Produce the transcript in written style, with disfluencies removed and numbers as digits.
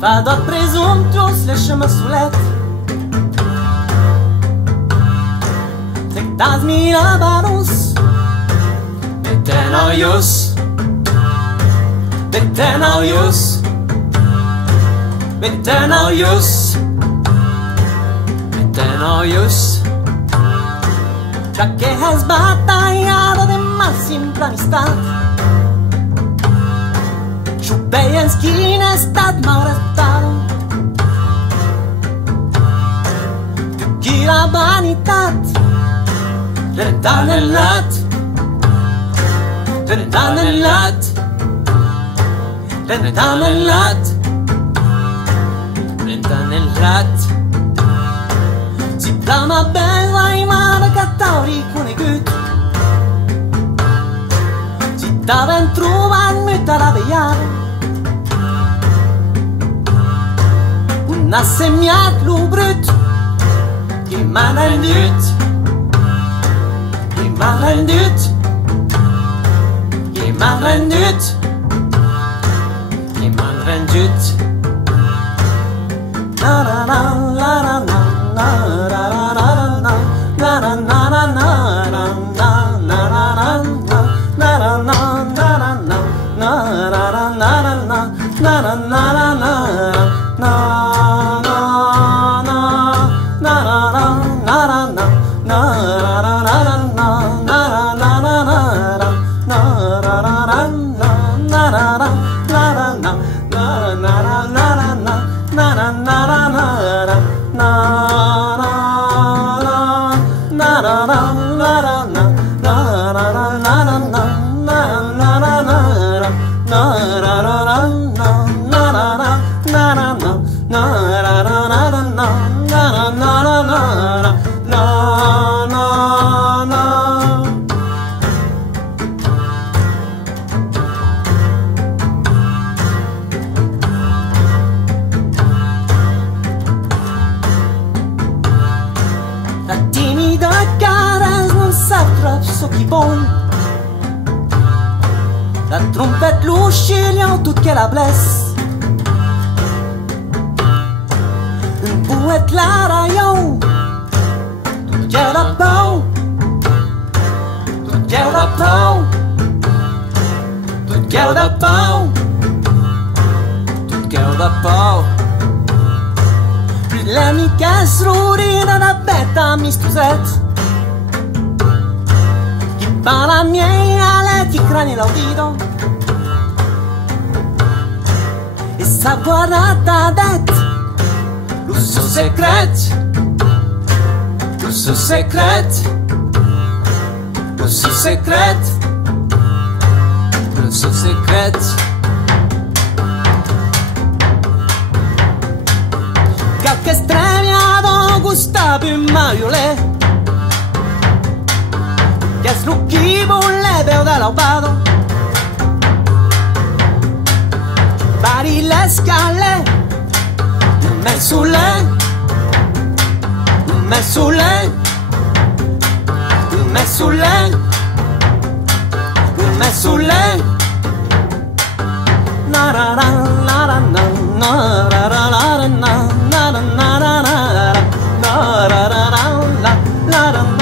Vado a presumptuos leșe-mă sulet. Trec mira barus Betenojus Betenojus Betenojus Betenojus Ya que has batallado de más simple amistad Ciupei en schine stat m-au răstat Chi la vanitat Rentan nel lat Rentan nel lat Rentan nel lat Rentan nel lat Si blama bella imana cattauri con i gut Si daven trovan mytta veiare Una semmiat lu brut Qui m'ha rendut Qui m'ha rendut Qui m'ha rendut Qui m'ha rendut Na na na la na na na ra ra ra na na na na na na na na na na na na na na ra ra na na na na na na na na na La trompette louche, il y a toute qu'elle la blesse Une bouette la rayon Toute qu'elle la peau Toute qu'elle la peau Toute qu'elle la peau Toute qu'elle la peau Plus l'amica srurina da betta mistuzette Para miei aleti crani l'audito E sa guardata det Lusso secret Lusso secret Lusso secret Lusso secret Qualche stremiato gusta più maiole Che srucchivo le veo da laubado Vari le scale Me sulle Me sulle Me sulle Me sulle Na ra ra la ra na na ra ra la ra na na na na na na ra ra ra la la ra